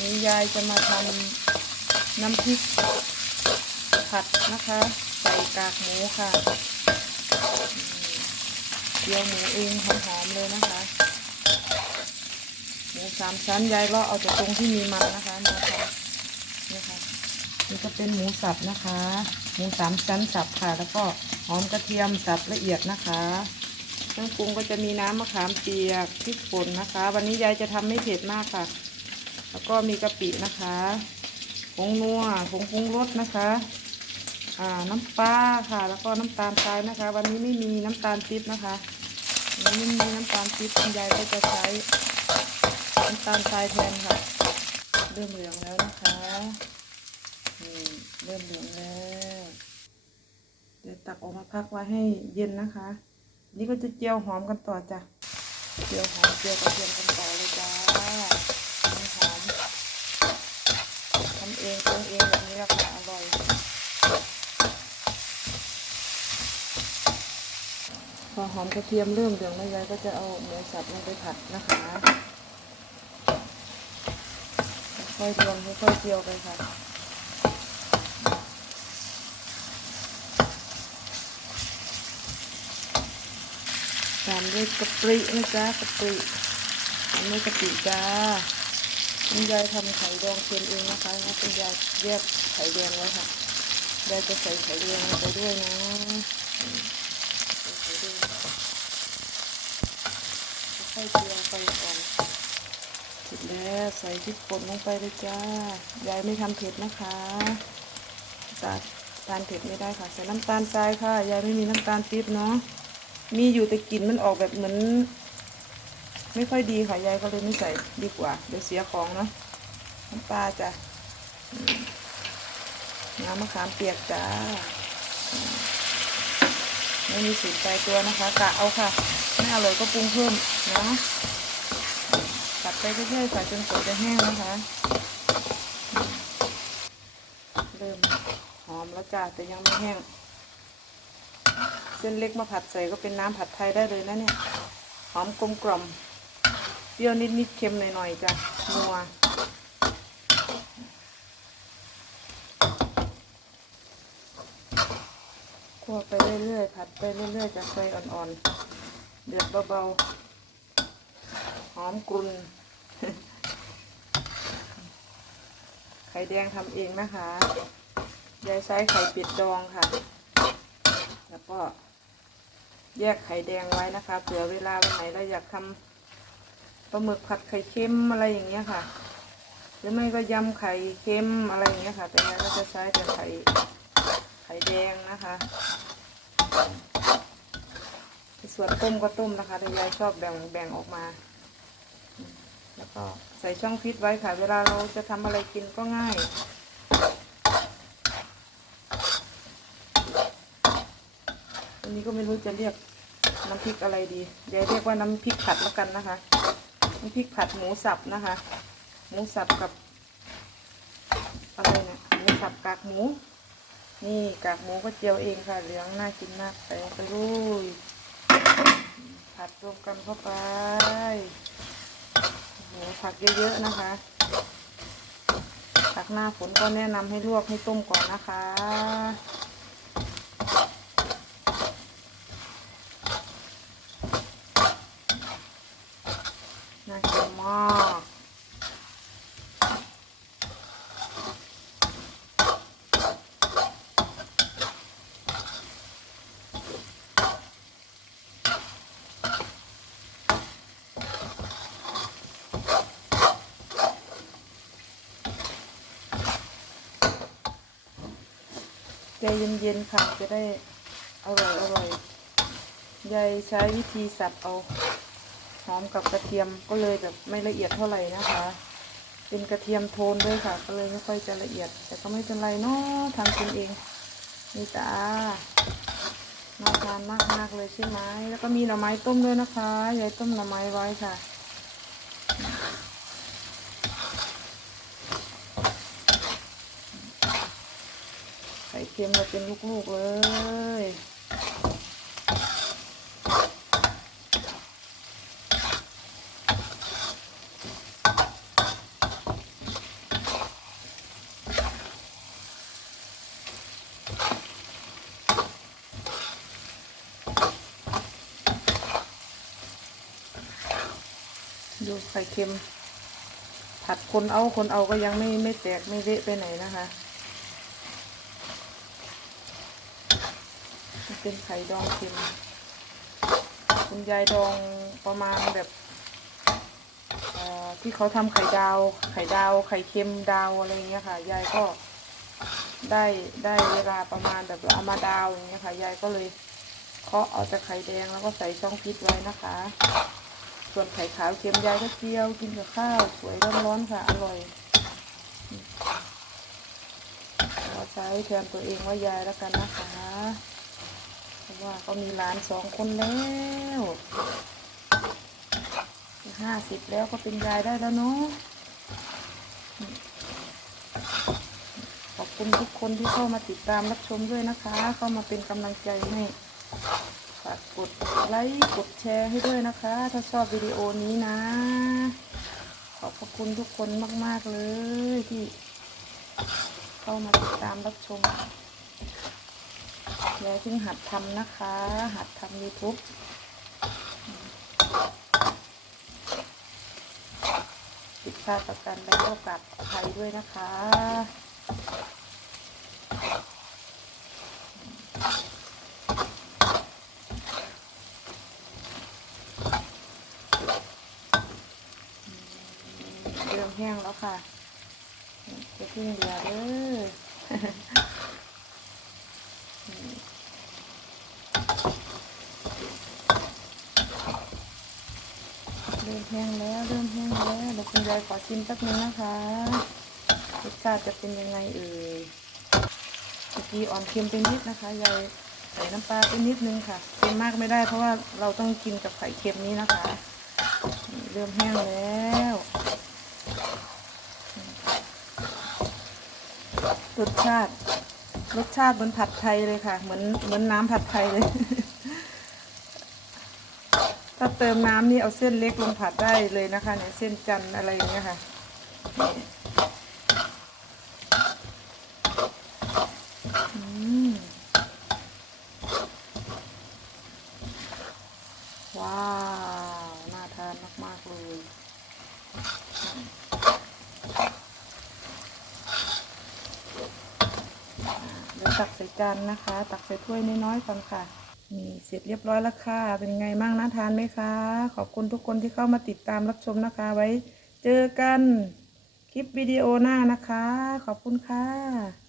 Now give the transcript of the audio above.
นี้ยายจะมาทำน้ำพริกผัดนะคะ ใส่กากหมูค่ะเจียวหมูเองหอมๆเลยนะคะ หมูสามชั้นยายเลาะเอาแต่ตรงที่มีมันนะคะเนื้อค่ะนี่ค่ะนี่ก็เป็นหมูสับนะคะ หมูสามชั้นสับค่ะ แล้วก็หอมกระเทียมสับละเอียดนะคะเครื่องปรุงก็จะมีน้ำมะขามเปียกพริกป่นนะคะ วันนี้ยายจะทำไม่เผ็ดมากค่ะ แล้วก็มีกะปินะคะผงนัวผงปรุงรสนะคะน้ำปลาค่ะ แล้วก็น้ำตาลทรายนะคะ วันนี้ไม่มีน้ำตาลปี๊บนะคะวันนี้ไม่มีน้ำตาลปี๊บคุณยายก็จะใช้น้ำตาลทรายแทนค่ะ เริ่มเหลืองแล้วนะคะนี่เริ่มเหลืองแล้วเดี๋ยวตักออกมาพักไว้ให้เย็นนะคะ นี่ก็จะเจียวหอมกันต่อจ้ะเจียวหอมเจียวกระเทียมกันต่อเลยจ้าหอมหอมทำเองปรุงเองแบบนี้ราคาอร่อย พอหอม กระเทียมเริ่มเหลืองแล้วยายก็จะเอาหมูสับลงไปผัดนะคะค่อยๆรวมค่อยๆเจียวไปค่ะตามด้วยกะปินะจ๊ะกะปิตามด้วยกะปิจ้าคุณยายทำไข่แดงเค็มเองนะคะนะคุณยายแยกไข่แดงไว้ค่ะยายจะใส่ไข่แดงลงไปด้วยนะใส่ไข่แดง ค่อยเจียวไปก่อนเสร็จแล้วใส่พริกป่นลงไปเลยจ้ายายไม่ทำเผ็ดนะคะตาลตาลเผ็ดไม่ได้ค่ะ ใส่น้ำตาลทรายค่ะ ยายไม่มีน้ำตาลปี๊บเนาะมีอยู่แต่กลิ่นมันออกแบบเหมือน ไม่ค่อยดีค่ะยายก็เลยไม่ใส่ดีกว่าเดี๋ยวเสียของเนาะน้ำปลาจ้ะน้ำมะขามเปียกจ้าไม่มีสูตรตายตัวนะคะกะเอาค่ะ ไม่อร่อยก็ปรุงเพิ่มนะผัดไปเรื่อยๆค่ะจนกว่าจะแห้งนะคะ เริ่มหอมแล้วจ้าแต่ยังไม่แห้ง เส้นเล็กมาผัดใส่ก็เป็นน้ำผัดไทยได้เลยนะเนี่ย หอมกลมกล่อมเปรี้ยวนิดๆเค็มหน่อยๆจ้ะนัวคั่วไปเรื่อยๆผัดไปเรื่อยๆจากไฟอ่อนๆ เดือดเบาๆ หอมกรุ่นไข่แดงทำเองนะคะยายใช้ไข่เป็ดดองค่ะ แล้วก็แยกไข่แดงไว้นะคะ เผื่อเวลาวันไหนเราอยากทำปลาหมึกผัดไข่เค็มอะไรอย่างเงี้ยค่ะ หรือไม่ก็ยำไข่เค็มอะไรอย่างเงี้ยค่ะ แต่ยาจะใช้แต่ไข่ไข่แดงนะคะ ส่วนต้มก็ต้มนะคะแต่ยายชอบแบ่งแบ่งออกมา แล้วก็ใส่ช่องฟิตไว้ค่ะ เวลาเราจะทำอะไรกินก็ง่ายอันนี้ก็ไม่รู้จะเรียกน้ำพริกอะไรดียายเรียกว่าน้ำพริกผัดแล้วกันนะคะ น้ำพริกผัดหมูสับนะคะ หมูสับกับอะไรนี่ยหมูสับกากหมู นี่กากหมูก็เจียวเองค่ะเหลืองน่ากินมากใส่ไปลุย ผัดรวมกันเข้าไปโอ้โหผักเยอะๆนะคะ ผักหน้าฝนก็แนะนำให้ลวกให้ต้มก่อนนะคะ น่ากินมาก ใจเย็นๆค่ะจะได้อร่อยอร่อยยายใช้วิธีสับเอาหอมกับกระเทียมก็เลยแบบไม่ละเอียดเท่าไหร่นะคะ เป็นกระเทียมโทนด้วยค่ะ ก็เลยไม่ค่อยจะละเอียด แต่ก็ไม่เป็นไรเนาะทำกินเองนี่จ้าน่าทานมากมากๆเลยใช่ไหมแล้วก็มีหน่อไม้ต้มด้วยนะคะยายต้มหน่อไม้ไว้ค่ะ ไข่เค็มมาเป็นลูกๆเลย ดูไข่เค็มผัดคนเอาคนเอาก็ยังไม่ไม่แตกไม่เละไปไหนนะคะ มันเป็นไข่ดองเค็ม คุณยายดองประมาณแบบที่เขาทำไข่ดาว ไข่ดาว ไข่เค็มดาวอะไรเงี้ยค่ะ ยายก็ได้ได้เวลาประมาณแบบเอามาดาวอย่างเงี้ยค่ะ ยายก็เลยเคาะเอาแต่ไข่แดงแล้วก็ใส่ช่องฟิตไว้นะคะ ส่วนไข่ขาวเค็มยายก็เจียวกินกับข้าวสวยร้อนๆค่ะ อร่อยเราใช้แทนตัวเองว่ายายแล้วกันนะคะ ว่าก็มีหลานสองคนแล้วห้าสิบแล้วก็เป็นยายได้แล้วเนาะขอบคุณทุกคนที่เข้ามาติดตามรับชมด้วยนะคะ เข้ามาเป็นกำลังใจให้ฝากกดไลค์กดแชร์ให้ด้วยนะคะ ถ้าชอบวิดีโอนี้นะ ขอบพระคุณทุกคนมาก ๆ เลยที่เข้ามาติดตามรับชม ยายเพิ่งหัดทำนะคะ หัดทำ YouTube ผิดพลาดประกันแล้วก็กลับอภัยด้วยนะคะเริ่มแห้งแล้วค่ะจะทิ้งเดียวเด้อเริ่ม แห้งแล้วเริ่มแห้งแล้วเดี๋ยวคุณยายขอชิมแป๊บนึงนะคะรสชาติจะเป็นยังไงเอ่ยเมื่อกี้อ่อนเค็มไปนิดนะคะยายใส่น้ำปลาไปนิดนึงค่ะเค็มมากไม่ได้ เพราะว่าเราต้องกินกับไข่เค็มนี้นะคะ เริ่มแห้งแล้วรสชาติรสชาติเหมือนผัดไทยเลยค่ะ เหมือนเหมือนน้ำผัดไทยเลย ถ้าเติมน้ำนี่เอาเส้นเล็กลงผัดได้เลยนะคะเนี่ยเส้นจันอะไรอย่างเงี้ยค่ะว้าว น่าทานมาก ๆ เลยเดี๋ยวตักใส่จานนะคะ ตักใส่ถ้วยน้อยๆก่อนค่ะ นี่เสร็จเรียบร้อยแล้วค่ะ เป็นไงบ้างนะทานไหมคะ ขอบคุณทุกคนที่เข้ามาติดตามรับชมนะคะ ไว้ เจอกันคลิปวิดีโอหน้านะคะ ขอบคุณค่ะ